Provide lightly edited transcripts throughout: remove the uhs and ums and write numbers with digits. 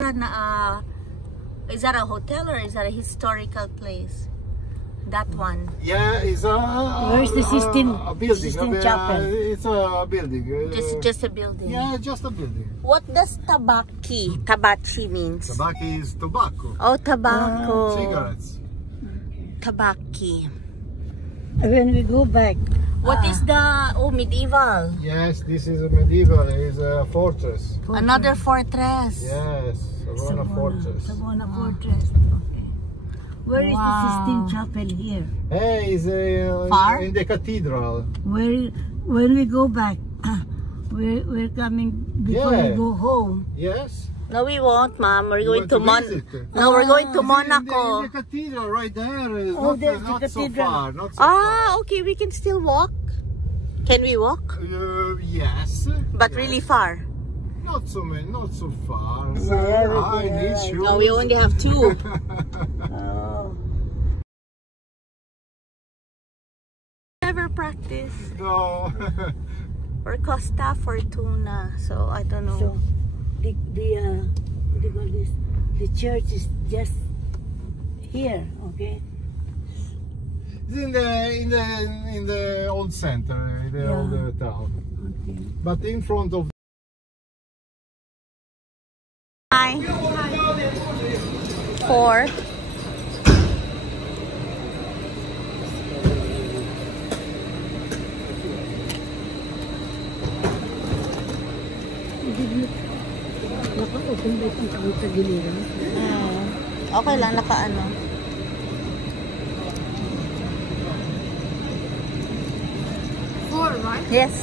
Is that a hotel or is that a historical place? That one. Yeah, it's a. Where's the Sistine? A building. Sistine Chapel. It's a building. Just a building. Yeah, just a building. What does tabachi means? Tabaki is tobacco. Oh, tobacco. Cigarettes. Tabaki. When we go back. What is the medieval? Yes, this is a medieval. It's a fortress. Another fortress. Yes, Savona fortress. Savona fortress. Okay. Where is the Sistine Chapel here? Hey, it's Far? in the cathedral. When we go back, we're coming before we go home. Yes. No, we won't, Mom. We're going to we're going to Monaco. In the cathedral right there. Is there's the not so cathedral. far. Not so far. Okay. We can still walk. Can we walk? Yes. But yes. really far. Not so far. Yeah, I need shoes. No, we only have 2. Oh. Never practice. No. Or Costa Fortuna. So I don't know. So what do you call this? The church is just here, okay? It's in the old center, in the old town. Okay. But in front of. Hi. 4. Naka-open ba itong tagiliran? Okay lang, naka-ano. Right? Yes.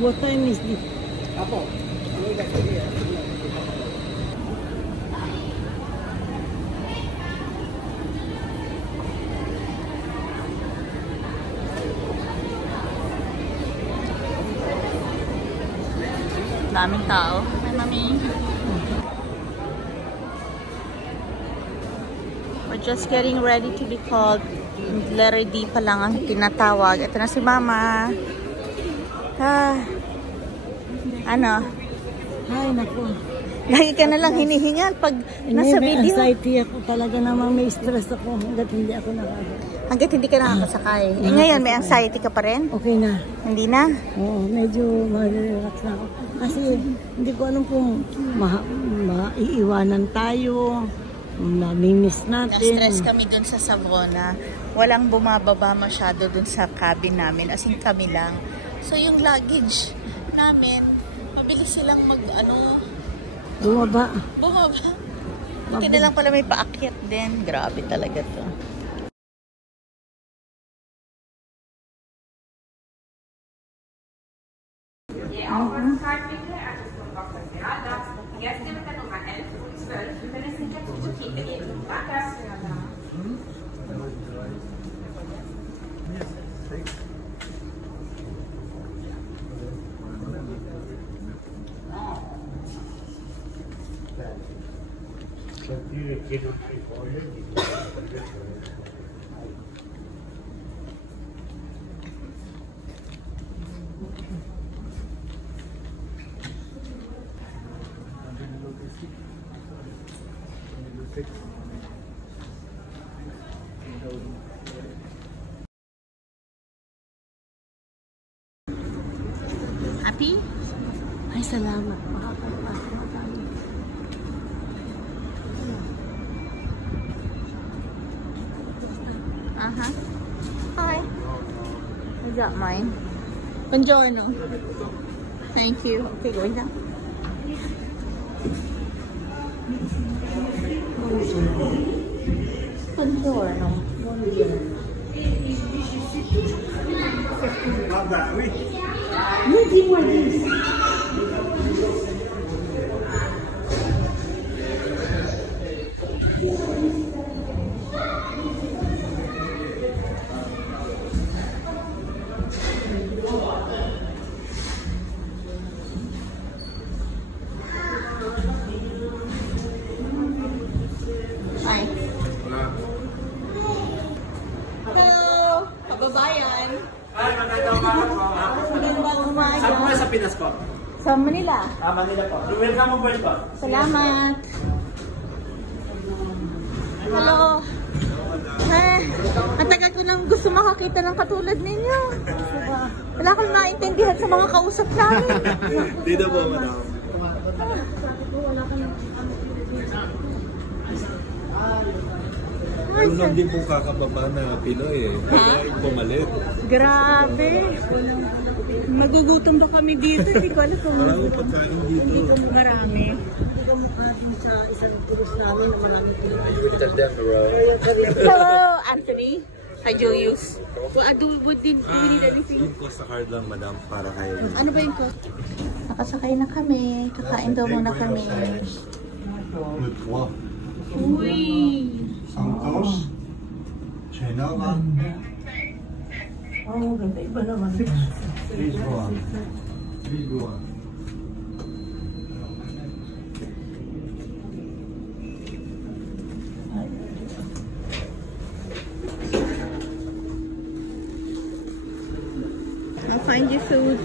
What time is this? Daming tao. Hi, Mami. We're just getting ready to be called. Letter D pa lang ang tinatawag. Ito na si Mama. Ano? Ay, naku. Lagi ka na lang hinihingal pag nasa May video. anxiety ako. Talaga naman may stress ako hanggat hindi ako nakakasakay. Hanggat hindi ka nakakasakay. Ngayon, may anxiety ka pa rin? Okay na. Hindi na? Oo, medyo ma-relax na ako. Kasi hindi ko alam kung maiiwanan tayo, namimiss natin. Na-stress kami dun sa Savona. Walang bumababa masyado dun sa cabin namin. As in kami lang. So yung luggage namin, mabilis silang Bumaba. Buti na lang pala may paakyat din. Grabe talaga to. Happy? Ay, salamat. Makakapasok na tayo. Hi. Is that mine? Buongiorno. Thank you. Okay, going down. Buongiorno. Hi. Hello! Kababayan! Magandang kumain. Pilipinas po. Sa Manila. Manila po. Welcome on board po. Salamat. Hello. Ang tagal ko nang gusto makakita ng katulad ninyo. Wala akong maintindihan sa mga kausap namin. Dito po, madam. Unang din pong kakababa na Pinoy eh. Kaya pumalit. Grabe. Magugutom ba kami dito? Hindi ko alam kung... Marami pagkain dito. Marami. Hindi ka mukha din sa isang tulis namin na maraming Pinoy. Tell them, bro. Hello, Anthony. Hi, Julius. Would we need anything? Yung Costa card lang, madam, para kayo. Ano ba yung cost? Nakasakay na kami. Kakain daw muna kami. Uy! Santos, Genova. Oo, ganda. Iba naman. Lisboa. Lisboa. I'll find you food.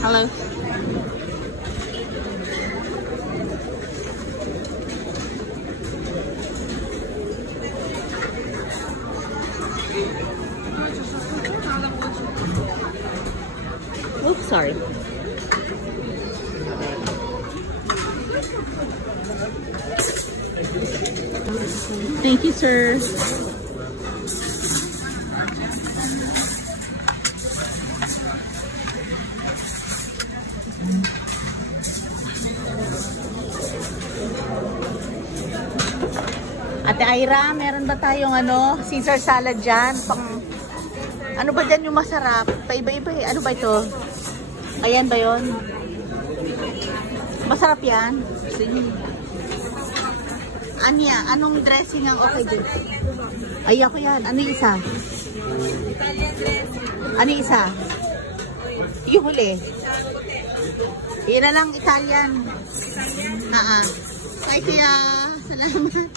Hello. Oops, sorry. Thank you, sir. Ate Ira, meron ba tayong Caesar salad dyan? Ano ba dyan yung masarap? Paiba-iba eh. Ano ba ito? Ayan ba yun? Masarap yan? Sige. Anya, anong dressing ang okay dyan? Ay, ako yan. Ano yung isa? Ano yung isa? Yung huli. Yun na lang, Italian. Ay, kaya, salamat.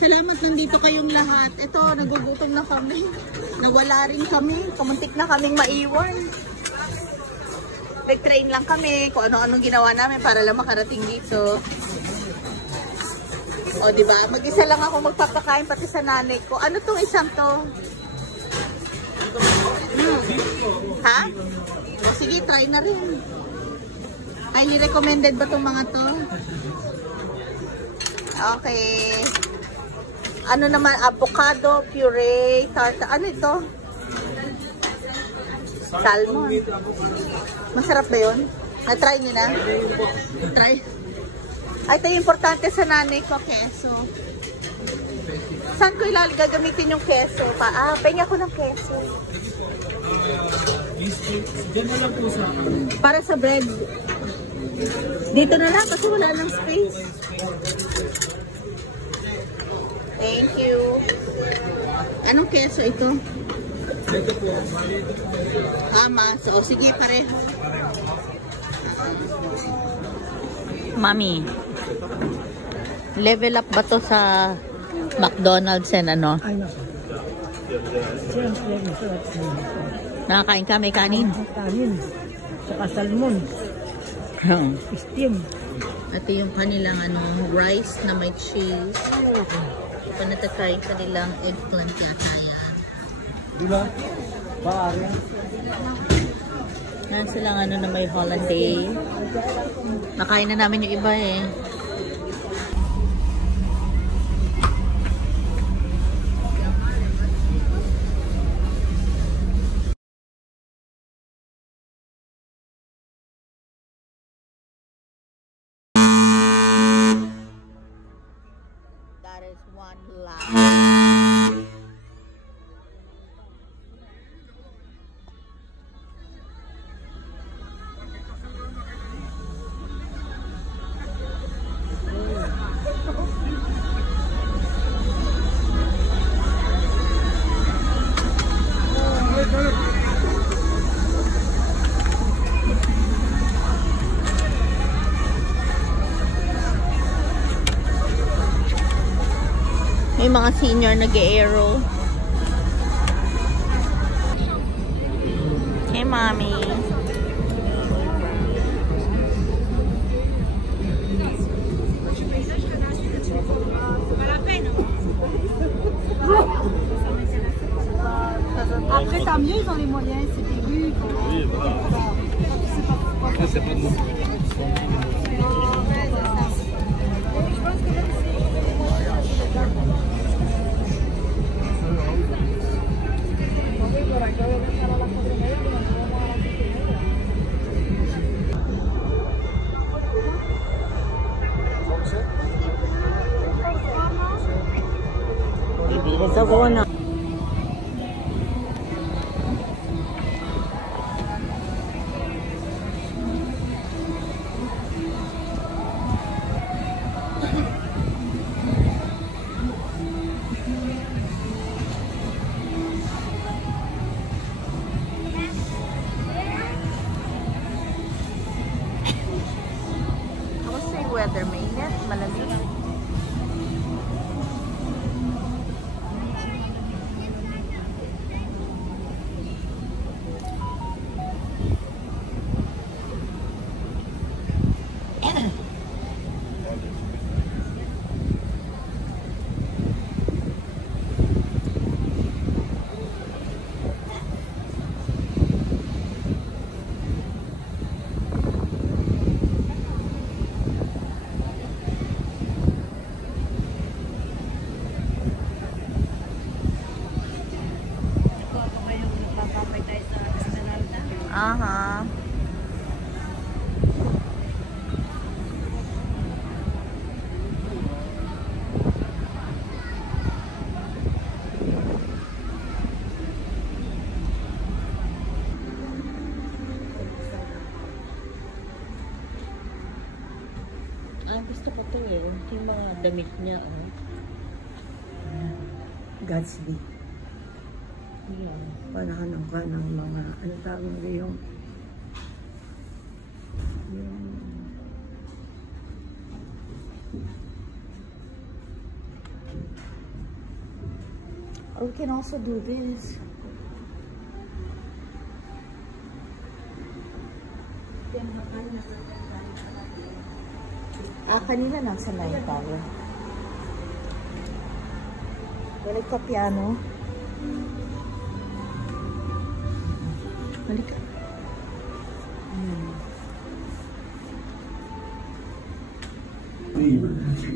Salamat, nandito kayong lahat. Ito, nagugutom na kami. Nawala rin kami. Kamuntik na kaming maiwan. Nag-train lang kami kung ano-anong ginawa namin para lang makarating dito. O, diba? Mag-isa lang ako magpapakain pati sa nanay ko. Ano tong isang to? Ha? O, sige, try na rin. Highly recommended ba tong mga to? Okay. Ano naman, avocado, puree, tarta. Ano ito? Salmon. Masarap ba yun? Na-try niyo na? Try. Ay, ito yung importante sa nanay ko, keso. Saan ko gagamitin yung keso? Pengi ako ng keso. Diyan na lang po sa Para sa bread. Dito na lang kasi wala nang space. Thank you. Anong keso ito? So, sige, pareho. Mami, level up ba to sa McDonald's and ano? Ay, nako. Siyempre, masarap siya. Nakakain ka, may kanin? Kanin. Saka salmon. Steam. Ito yung kanilang rice na may cheese. Panatakay kanilang eggplant yata yan. Diba? Baari. Yan silang na may hollandaise. Nakain na namin yung iba eh. That is one lap. May mga senior nag-aero. Hey, Mommy. Après, tant mieux, ils ont les moyens, c'est des rues. Oui, voilà. Ça, c'est pas de nous. Sagona. Kamusta yung weather? Mainit? Malamig? Aha. Gusto ko to eh. Yung mga damit niya. Gatsby. Yeah. Panahon ka ng mga, ano tawag mo yung Or we can also do this. Kanina nasa na tayo. Balik ka piano. Balik ka.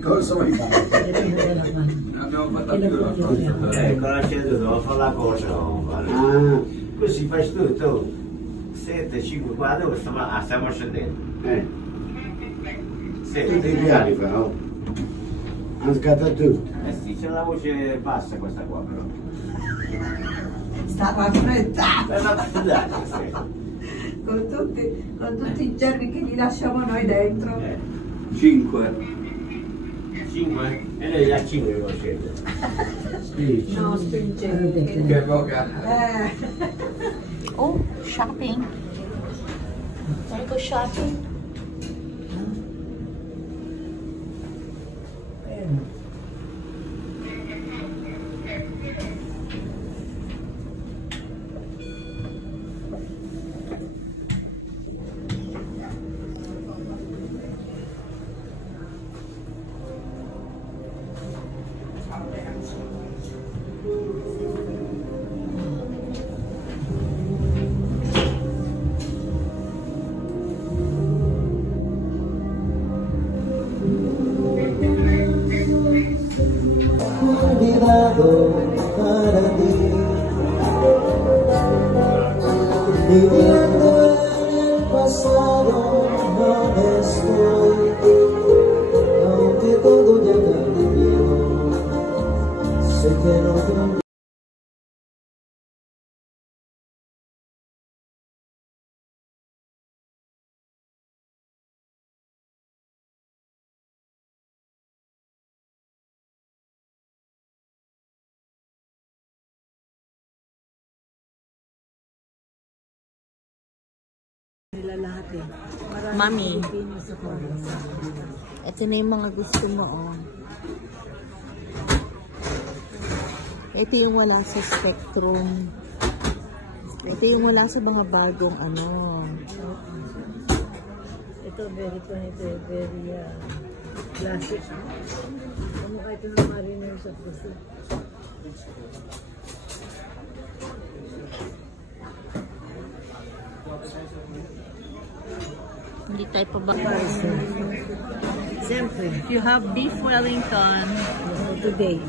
Cosa vuoi fare? Abbiamo fatto Con l'accento devo fare la cosa, così fai tutto. 7, 5, 4, stiamo scendendo. Tutti i piani però. Hanno scattato tutto. Sì, c'è la voce bassa questa qua però. stava affrettato. È una passata, sì. Con tutti i germi che gli lasciamo noi dentro. 5. 5? E noi da 5 lo scende. No, spingente. Che poca. Oh, shopping. Wanna go shopping? Para ti, viviendo en el pasado no estoy, aunque todo ya cambió, sé que no cambió. Lahat eh. Mami, Pilipino sa Korea. ito na yung mga gusto mo, oh. Ito yung wala sa Spectrum. Ito yung wala sa mga bagong ano. Ito very classic. Ano kahit ng mariner sa puso. Hindi tayo pa ba? Siyempre, If you have beef Wellington, today.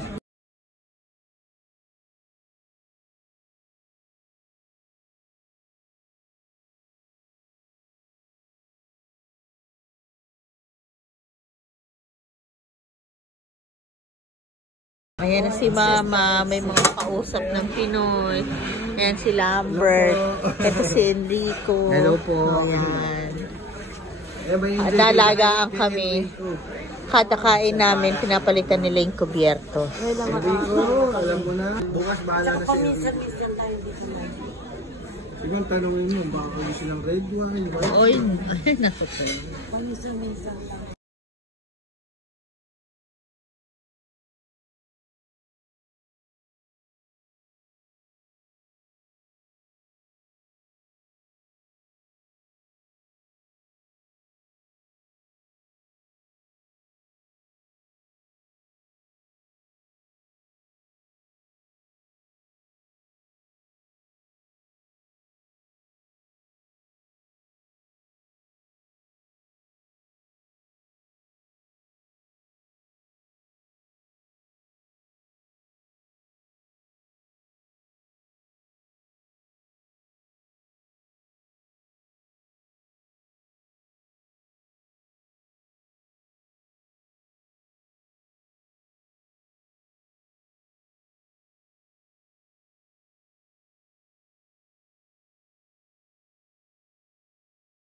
ayan na si Mama, may mga kausap ng Pinoy. Ayan si Lambert. Ito si Enrico. Hello po. Ayan. At nalagaan kami. Kada kain namin, pinapalitan nila yung kubyerto. Enrico, alam mo na. Bukas bahala na si Enrico. Paminsan-minsan tayo dito lang. Sige, tanongin mo, baka gusto ng red wine. Oy, nasa tayo. Paminsan-minsan lang.